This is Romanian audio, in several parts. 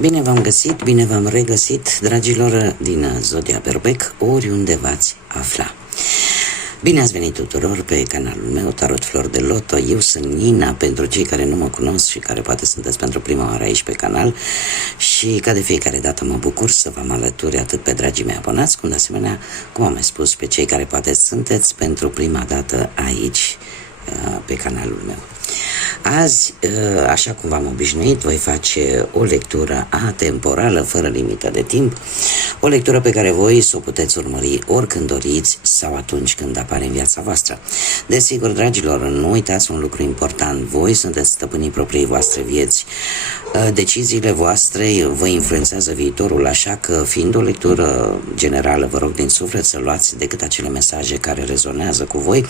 Bine v-am găsit, bine v-am regăsit, dragilor din Zodia Berbec, oriunde v-ați afla. Bine ați venit tuturor pe canalul meu, Tarot Flori de Loto. Eu sunt Nina, pentru cei care nu mă cunosc și care poate sunteți pentru prima oară aici pe canal. Și ca de fiecare dată mă bucur să vă alături atât pe dragii mei abonați, cum de asemenea, cum am mai spus, pe cei care poate sunteți pentru prima dată aici pe canalul meu. Azi, așa cum v-am obișnuit, voi face o lectură atemporală, fără limită de timp, o lectură pe care voi să o puteți urmări oricând doriți sau atunci când apare în viața voastră. Desigur, dragilor, nu uitați un lucru important, voi sunteți stăpânii propriei voastre vieți, deciziile voastre vă influențează viitorul, așa că, fiind o lectură generală, vă rog din suflet să luați decât acele mesaje care rezonează cu voi,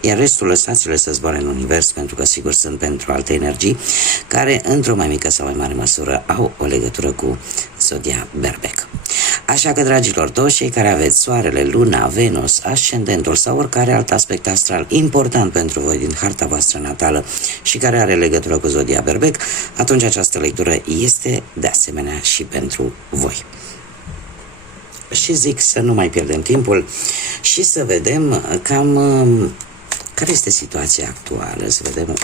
iar restul lăsați-le să zboare în univers, pentru că sigur sunt pentru alte energii care, într-o mai mică sau mai mare măsură, au o legătură cu Zodia Berbec. Așa că, dragilor, toți cei care aveți Soarele, Luna, Venus, Ascendentul sau oricare alt aspect astral important pentru voi din harta voastră natală și care are legătură cu Zodia Berbec, atunci această lectură este de asemenea și pentru voi. Și zic să nu mai pierdem timpul și să vedem cam care este situația actuală, să vedem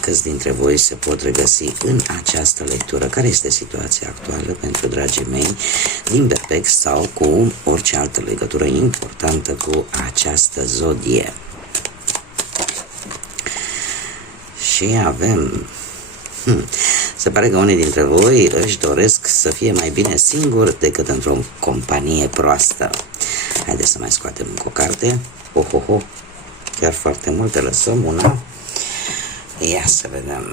câți dintre voi se pot regăsi în această lectură. Care este situația actuală pentru dragii mei din Berbec sau cu orice altă legătură importantă cu această zodie. Și avem... Se pare că unii dintre voi își doresc să fie mai bine singuri decât într-o companie proastă. Haideți să mai scoatem încă o carte. Chiar foarte multe, lăsăm una. Ia să vedem.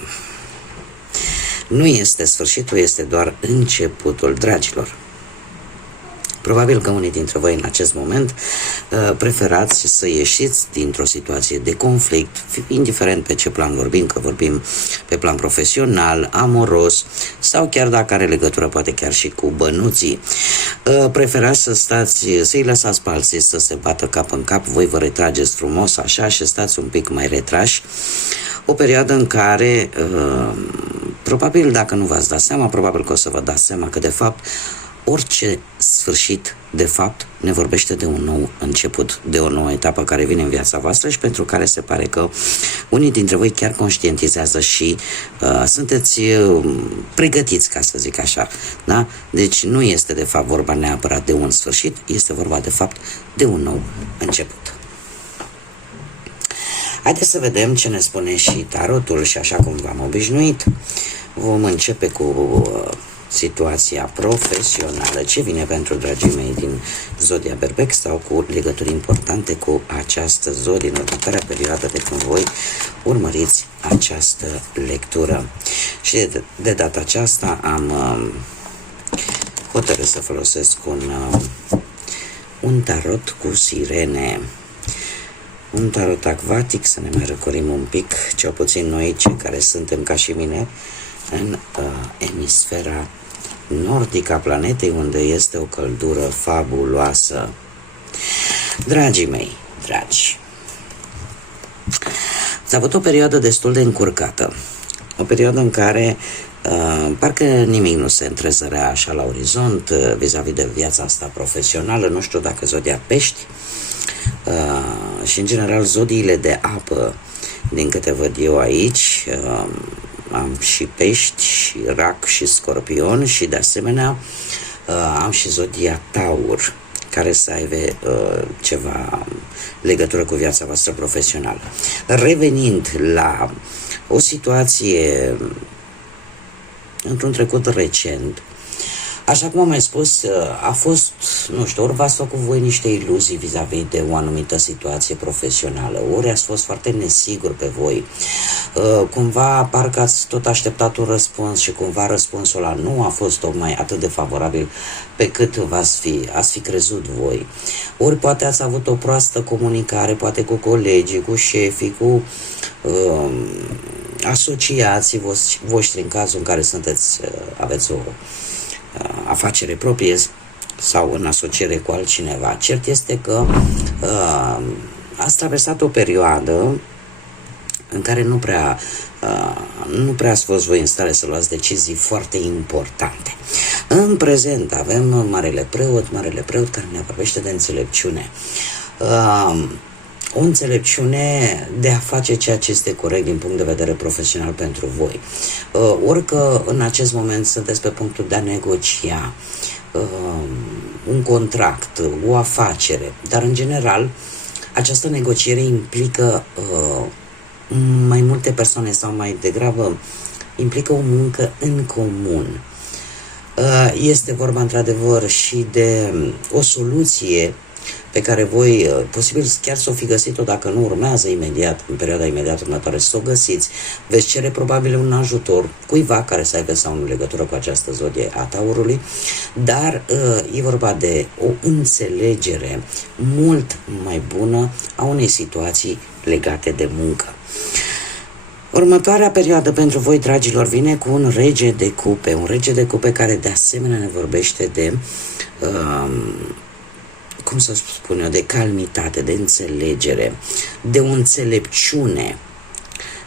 Nu este sfârșitul, este doar începutul, dragilor. Probabil că unii dintre voi în acest moment preferați să ieșiți dintr-o situație de conflict, indiferent pe ce plan vorbim, că vorbim pe plan profesional, amoros sau chiar dacă are legătură poate chiar și cu bănuții. Preferați să stați, să-i lăsați pe alții să se bată cap în cap, voi vă retrageți frumos așa și stați un pic mai retrași. O perioadă în care, probabil dacă nu v-ați dat seama, probabil că o să vă dați seama că de fapt orice sfârșit, de fapt, ne vorbește de un nou început, de o nouă etapă care vine în viața voastră și pentru care se pare că unii dintre voi chiar conștientizează și sunteți pregătiți, ca să zic așa. Da? Deci nu este de fapt vorba neapărat de un sfârșit, este vorba de fapt de un nou început. Haideți să vedem ce ne spune și tarotul și așa cum v-am obișnuit, vom începe cu situația profesională. Ce vine pentru dragii mei din Zodia Berbec sau cu legături importante cu această zodie în următoarea perioadă de când voi urmăriți această lectură. Și de data aceasta am hotărât să folosesc un tarot cu sirene. Un tarot acvatic, să ne mai răcorim un pic, cel puțin noi, cei care suntem ca și mine, în emisfera nordică a planetei, unde este o căldură fabuloasă. Dragii mei, dragi, ați avut o perioadă destul de încurcată, o perioadă în care parcă nimic nu se întrezărea așa la orizont vis-a-vis de viața asta profesională. Nu știu dacă zodia Pești și în general zodiile de apă, din câte văd eu aici, am și Pești, și Rac, și Scorpion și de asemenea am și zodia Taur, care să aibă ceva legătură cu viața voastră profesională. Revenind la o situație într-un trecut recent, așa cum am mai spus, a fost, nu știu, ori v-ați făcut voi niște iluzii vis-a-vis de o anumită situație profesională, ori ați fost foarte nesigur pe voi, cumva parcă ați tot așteptat un răspuns și cumva răspunsul ăla nu a fost tocmai atât de favorabil pe cât ați fi crezut voi. Ori poate ați avut o proastă comunicare, poate cu colegii, cu șefii, cu asociații voștri în cazul în care aveți o afacere proprie sau în asociere cu altcineva. Cert este că ați traversat o perioadă în care nu prea ați fost voi în stare să luați decizii foarte importante. În prezent avem Marele Preot care ne vorbește de înțelepciune. O înțelepciune de a face ceea ce este corect din punct de vedere profesional pentru voi. Orică în acest moment sunteți pe punctul de a negocia un contract, o afacere, dar în general această negociere implică mai multe persoane sau mai degrabă implică o muncă în comun. Este vorba într-adevăr și de o soluție pe care voi, posibil chiar să o fi găsit-o dacă nu urmează imediat, în perioada imediat următoare, să o găsiți, veți cere probabil un ajutor cuiva care să aibă sau nu legătură cu această zodie a Taurului, dar e vorba de o înțelegere mult mai bună a unei situații legate de muncă. Următoarea perioadă pentru voi, dragilor, vine cu un rege de cupe care de asemenea ne vorbește de cum să spun eu, de calmitate, de înțelegere, de o înțelepciune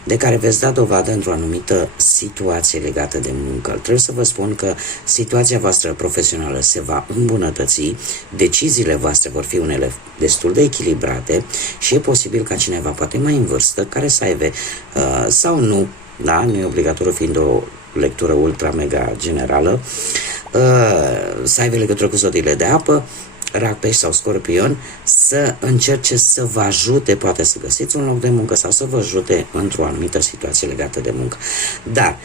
de care veți da dovadă într-o anumită situație legată de muncă. Trebuie să vă spun că situația voastră profesională se va îmbunătăți, deciziile voastre vor fi unele destul de echilibrate și e posibil ca cineva, poate mai în vârstă, care să aibă sau nu, da, nu e obligatoriu fiind o lectură ultra mega generală, să aibă legătură cu zodiile de apă, Rac, Pești sau Scorpion, să încerce să vă ajute, poate să găsiți un loc de muncă sau să vă ajute într-o anumită situație legată de muncă. Dar,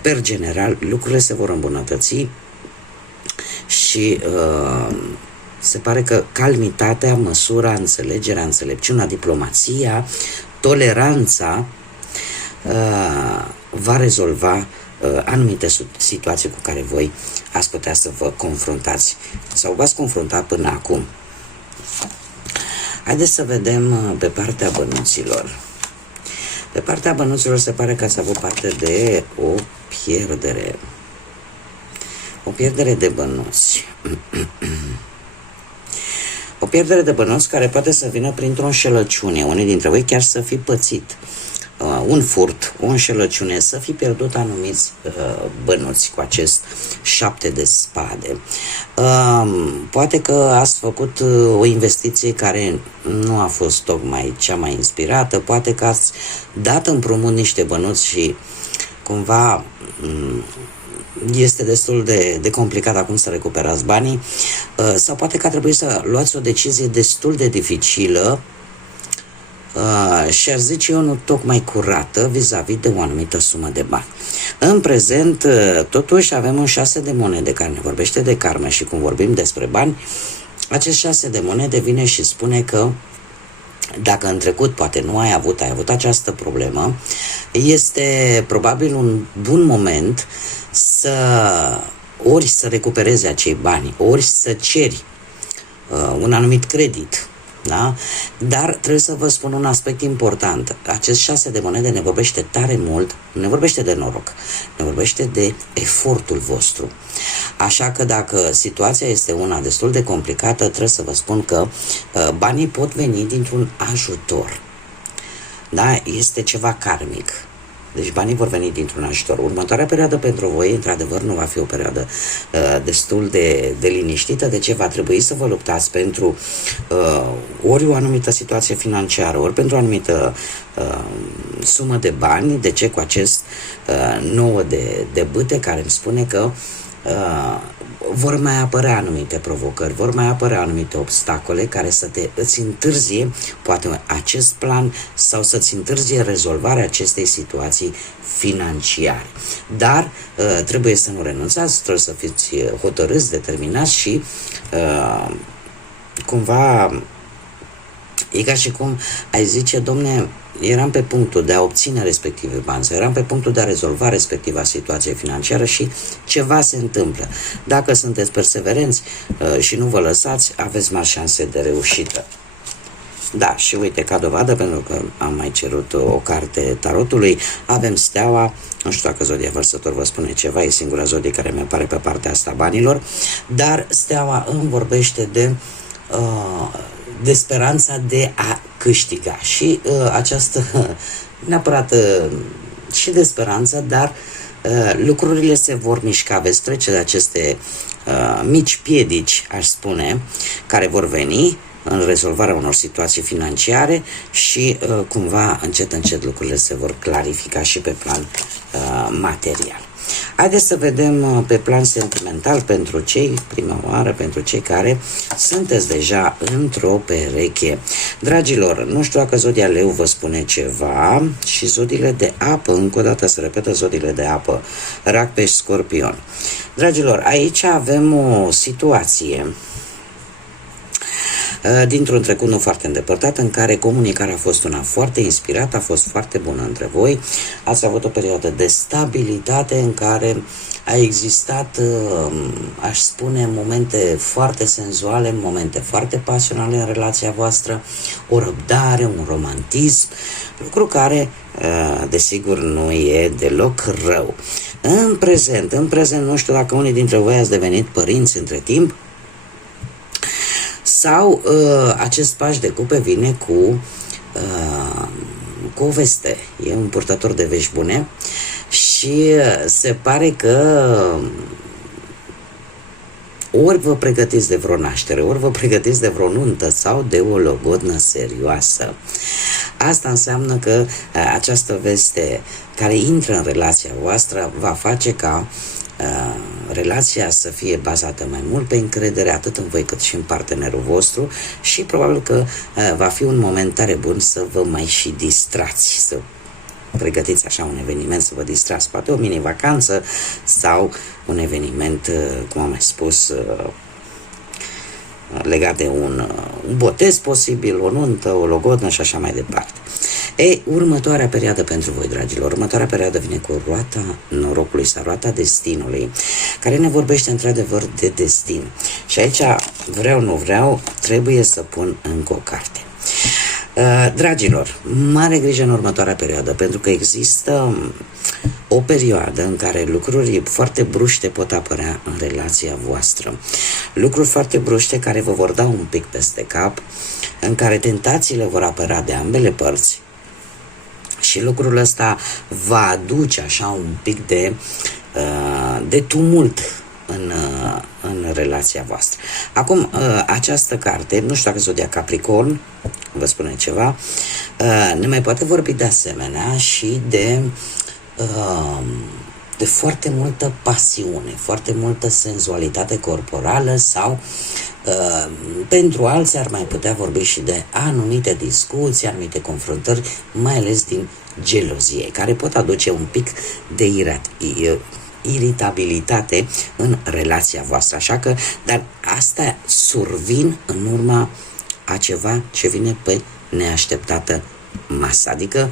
per general, lucrurile se vor îmbunătăți și se pare că calmitatea, măsura, înțelegerea, înțelepciunea, diplomația, toleranța va rezolva anumite situații cu care voi ați putea să vă confruntați sau v-ați confruntat până acum. Haideți să vedem pe partea bănuților. Pe partea bănuților se pare că ați avut parte de o pierdere. O pierdere de bănuți. O pierdere de bănuți care poate să vină printr-o înșelăciune. Unii dintre voi chiar să fi pățit un furt, o înșelăciune, să fi pierdut anumiți bănuți cu acest 7 de spade. Poate că ați făcut o investiție care nu a fost tocmai cea mai inspirată, poate că ați dat împrumut niște bănuți și cumva este destul de complicat acum să recuperați banii, sau poate că a trebuit să luați o decizie destul de dificilă și ar zice eu nu tocmai curată vis-a-vis de o anumită sumă de bani. În prezent, totuși, avem un 6 de monede care ne vorbește de karmă și cum vorbim despre bani, acest 6 de monede vine și spune că dacă în trecut poate nu ai avut această problemă, este probabil un bun moment ori să recuperezi acei bani, ori să ceri un anumit credit. Da? Dar trebuie să vă spun un aspect important. Acest 6 de monede ne vorbește tare mult, ne vorbește de noroc, ne vorbește de efortul vostru. Așa că dacă situația este una destul de complicată, trebuie să vă spun că banii pot veni dintr-un ajutor. Da? Este ceva karmic. Deci banii vor veni dintr-un ajutor. Următoarea perioadă pentru voi, într-adevăr, nu va fi o perioadă destul de liniștită. De ce? Va trebui să vă luptați pentru ori o anumită situație financiară, ori pentru o anumită sumă de bani. De ce? Cu acest 9 de bâte care îmi spune că vor mai apărea anumite provocări, vor mai apărea anumite obstacole care îți întârzie poate acest plan sau să-ți întârzie rezolvarea acestei situații financiare. Dar trebuie să nu renunțați, trebuie să fiți hotărâți, determinați și cumva e ca și cum ai zice, domne, eram pe punctul de a obține respective bani, sau eram pe punctul de a rezolva respectiva situație financiară și ceva se întâmplă. Dacă sunteți perseverenți și nu vă lăsați, aveți mari șanse de reușită. Da, și uite, ca dovadă, pentru că am mai cerut o carte tarotului, avem steaua, nu știu dacă zodia vărsător vă spune ceva, e singura zodie care mi apare pe partea asta banilor, dar steaua îmi vorbește de speranța de a câștiga. Și această neapărat și de speranță, dar lucrurile se vor mișca, veți trece de aceste mici piedici, aș spune, care vor veni în rezolvarea unor situații financiare și cumva încet lucrurile se vor clarifica și pe plan material. Haideți să vedem pe plan sentimental pentru cei, prima oară, pentru cei care sunteți deja într-o pereche. Dragilor, nu știu dacă zodia Leu vă spune ceva și zodiile de apă, încă o dată se repetă zodiile de apă, Rac, Pești, Scorpion. Dragilor, aici avem o situație dintr-un trecut nu foarte îndepărtat, în care comunicarea a fost una foarte inspirată, a fost foarte bună între voi, ați avut o perioadă de stabilitate în care a existat, aș spune, momente foarte senzuale, momente foarte pasionale în relația voastră, o răbdare, un romantism, lucru care, desigur, nu e deloc rău. În prezent, nu știu dacă unii dintre voi ați devenit părinți între timp, sau acest paș de cupe vine cu o veste, e un purtător de vești bune și se pare că ori vă pregătiți de vreo naștere, ori vă pregătiți de vreo nuntă sau de o logodnă serioasă. Asta înseamnă că această veste care intră în relația voastră va face ca relația să fie bazată mai mult pe încredere, atât în voi cât și în partenerul vostru, și probabil că va fi un moment tare bun să vă mai și distrați, să pregătiți așa un eveniment, să vă distrați, poate o mini-vacanță sau un eveniment, cum am mai spus, legat de un botez posibil, o nuntă, o logodnă și așa mai departe. Următoarea perioadă pentru voi, dragilor, următoarea perioadă vine cu roata norocului sau roata destinului, care ne vorbește într-adevăr de destin. Și aici, vreau, nu vreau, trebuie să pun încă o carte. Dragilor, mare grijă în următoarea perioadă, pentru că există o perioadă în care lucruri foarte bruște pot apărea în relația voastră. Lucruri foarte bruște care vă vor da un pic peste cap, în care tentațiile vor apărea de ambele părți și lucrul ăsta va aduce așa un pic de tumult în relația voastră. Acum, această carte, nu știu dacă zodia Capricorn vă spune ceva, ne mai poate vorbi de asemenea și de foarte multă pasiune, foarte multă senzualitate corporală sau pentru alții ar mai putea vorbi și de anumite discuții, anumite confruntări, mai ales din gelozie, care pot aduce un pic de iritabilitate în relația voastră. Așa că, dar astea survin în urma a ceva ce vine pe neașteptată masă, adică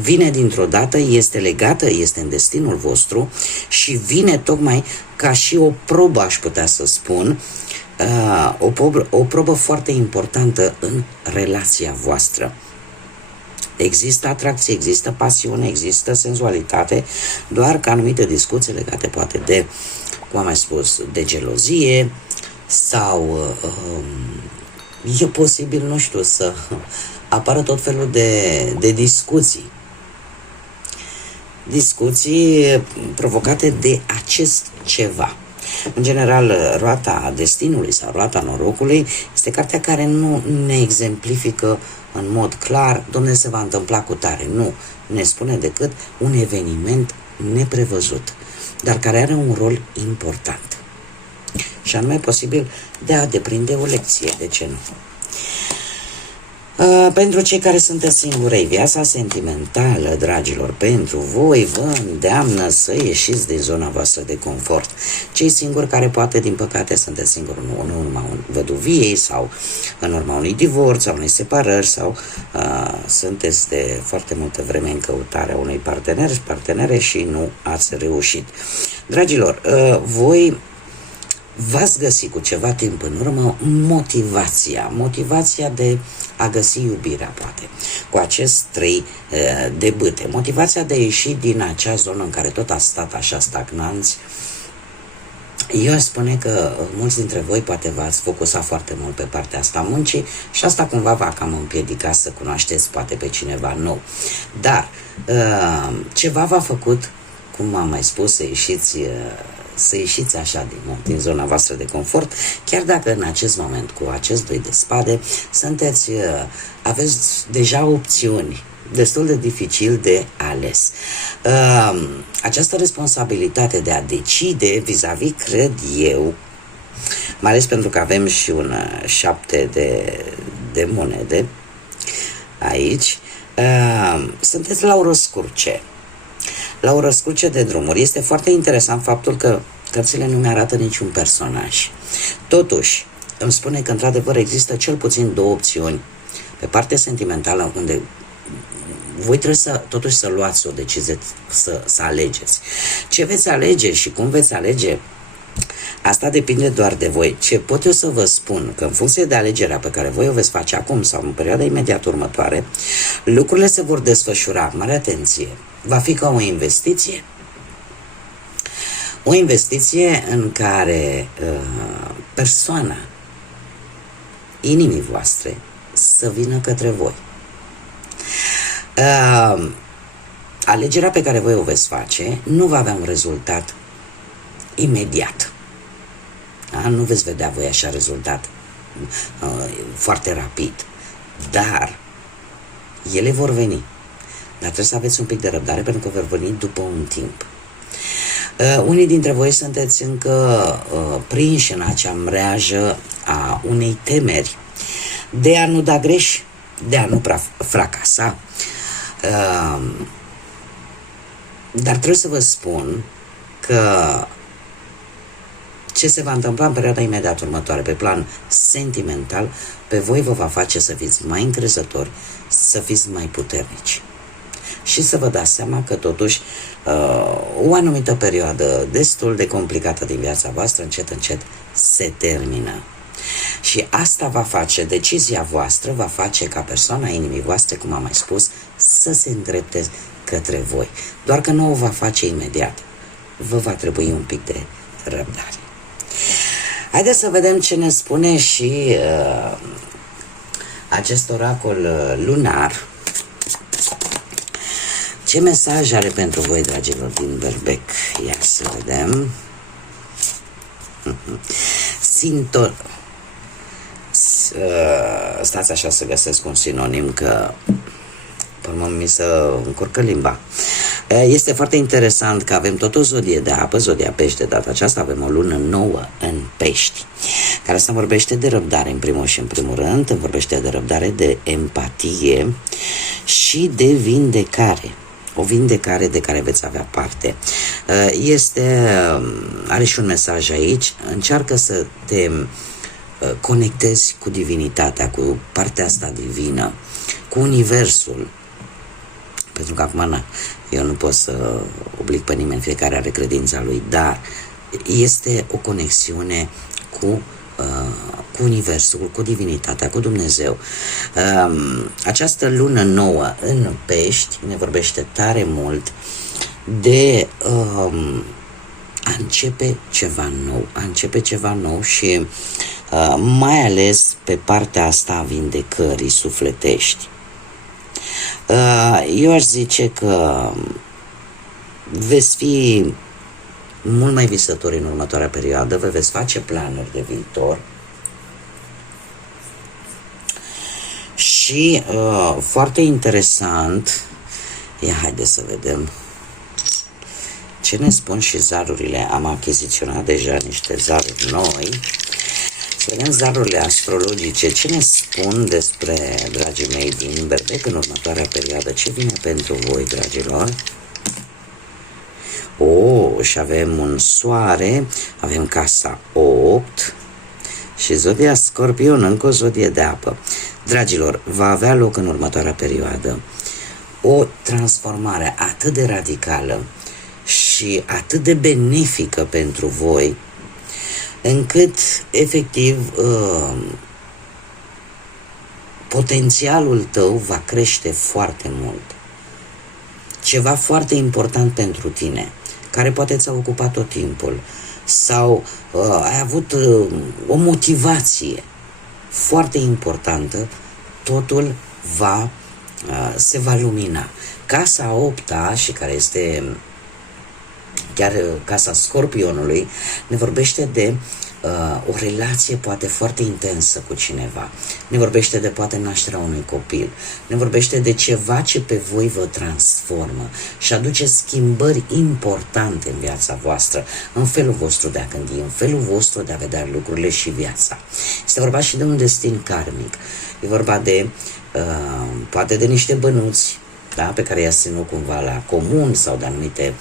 vine dintr-o dată, este legată, este în destinul vostru și vine tocmai ca și o probă, aș putea să spun, o probă foarte importantă în relația voastră. Există atracție, există pasiune, există senzualitate, doar că anumite discuții legate poate de, cum am mai spus, de gelozie sau e posibil, nu știu, să apară tot felul de discuții. Discuții provocate de acest ceva. În general, roata destinului sau roata norocului este cartea care nu ne exemplifică în mod clar, Dom'le, se va întâmpla cu tare. Nu, ne spune decât un eveniment neprevăzut, dar care are un rol important. Și anume posibil de a deprinde o lecție, de ce nu? Pentru cei care sunteți singurei, viața sentimentală, dragilor, pentru voi vă îndeamnă să ieșiți din zona voastră de confort. Cei singuri care poate, din păcate, sunteți singuri în urma văduviei sau în urma unui divorț sau unei separări sau sunteți de foarte multă vreme în căutarea unui partenere și nu ați reușit. Dragilor, voi v-ați găsit cu ceva timp în urmă motivația de a găsi iubirea, poate, cu acest 3 de bâte, motivația de a ieși din acea zonă în care tot a stat așa stagnați, Eu aș spune că mulți dintre voi poate v-ați focusat foarte mult pe partea asta a muncii și asta cumva va cam împiedica să cunoașteți poate pe cineva nou. Dar ceva v-a făcut, cum am mai spus, să ieșiți așa din zona voastră de confort, chiar dacă în acest moment, cu acest 2 de spade, aveți deja opțiuni destul de dificil de ales. Această responsabilitate de a decide vis-a-vis, cred eu, mai ales pentru că avem și un 7 de monede aici, sunteți la o răscurce. La o răscruce de drumuri. Este foarte interesant faptul că cărțile nu mi-arată niciun personaj. Totuși, îmi spune că într-adevăr există cel puțin 2 opțiuni pe partea sentimentală unde voi trebuie totuși să luați o decizie, să alegeți. Ce veți alege și cum veți alege, asta depinde doar de voi. Ce pot eu să vă spun, că în funcție de alegerea pe care voi o veți face acum sau în perioada imediat următoare, lucrurile se vor desfășura, mare atenție, va fi ca o investiție. O investiție în care persoana inimii voastre să vină către voi. Alegerea pe care voi o veți face nu va avea un rezultat imediat. Da? Nu veți vedea voi așa rezultat foarte rapid. Dar ele vor veni. Dar trebuie să aveți un pic de răbdare pentru că vor veni după un timp. Unii dintre voi sunteți încă prinși în acea mreajă a unei temeri de a nu da greș, de a nu fracasa. Dar trebuie să vă spun că ce se va întâmpla în perioada imediat următoare, pe plan sentimental, pe voi vă va face să fiți mai încrezători, să fiți mai puternici. Și să vă dați seama că totuși o anumită perioadă destul de complicată din viața voastră, încet se termină. Și asta va face, decizia voastră va face ca persoana inimii voastre, cum am mai spus, să se îndrepte către voi. Doar că nu o va face imediat. Vă va trebui un pic de răbdare. Haideți să vedem ce ne spune și acest oracol lunar. Ce mesaj are pentru voi, dragilor, din Berbec? Ia să vedem. Stați așa să găsesc un sinonim, că până mi se încurcă limba. Este foarte interesant că avem tot o zodie de apă, zodia pești. De data aceasta avem o lună nouă în pești, care asta vorbește de răbdare în primul și în primul rând, vorbește de răbdare, de empatie și de vindecare. O vindecare de care veți avea parte. Are și un mesaj aici, încearcă să te conectezi cu divinitatea, cu partea asta divină, cu universul. Pentru că acum eu nu pot să oblig pe nimeni, fiecare are credința lui, dar este o conexiune cu universul, cu divinitatea, cu Dumnezeu. Această lună nouă în pești ne vorbește tare mult de a începe ceva nou, și mai ales pe partea asta a vindecării sufletești. Eu aș zice că veți fi mult mai visători în următoarea perioadă, vă veți face planuri de viitor și foarte interesant, haideți să vedem ce ne spun și zarurile. Am achiziționat deja niște zaruri noi. Să vedem zarurile astrologice. Ce ne spun despre, dragii mei, din Berbec în următoarea perioadă? Ce vine pentru voi, dragilor? Și avem un soare, avem casa 8 și zodia Scorpion, încă o zodie de apă. Dragilor, va avea loc în următoarea perioadă o transformare atât de radicală și atât de benefică pentru voi, încât, efectiv, potențialul tău va crește foarte mult. Ceva foarte important pentru tine, care poate ți-a ocupat tot timpul, sau ai avut o motivație foarte importantă, totul se va lumina. Casa a 8-a, și care este chiar casa Scorpionului, ne vorbește de o relație poate foarte intensă cu cineva, ne vorbește de poate nașterea unui copil, ne vorbește de ceva ce pe voi vă transformă și aduce schimbări importante în viața voastră, în felul vostru de a gândi, în felul vostru de a vedea lucrurile și viața. Este vorba și de un destin karmic, e vorba de poate de niște bănuți, da, pe care i-ați ținut cumva la comun, sau de anumite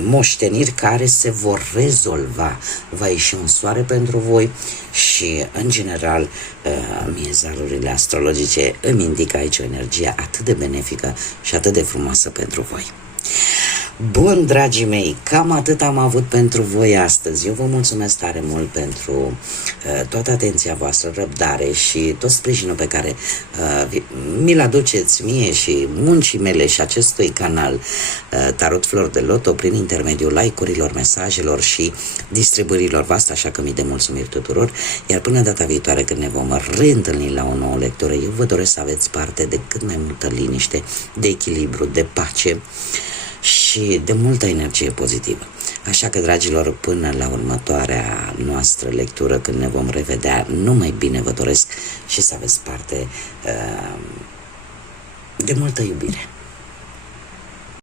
moșteniri care se vor rezolva. Va ieși un soare pentru voi și, în general, miezalurile astrologice îmi indică aici o energie atât de benefică și atât de frumoasă pentru voi. Bun, dragii mei, cam atât am avut pentru voi astăzi. Eu vă mulțumesc tare mult pentru toată atenția voastră, răbdare și tot sprijinul pe care mi-l aduceți mie și muncii mele și acestui canal Tarot Flor de Loto prin intermediul like-urilor, mesajelor și distribuirilor voastre, așa că mii de mulțumiri tuturor. Iar până data viitoare, când ne vom reîntâlni la o nouă lectură, eu vă doresc să aveți parte de cât mai multă liniște, de echilibru, de pace și de multă energie pozitivă. Așa că, dragilor, până la următoarea noastră lectură, când ne vom revedea, numai bine vă doresc și să aveți parte de multă iubire.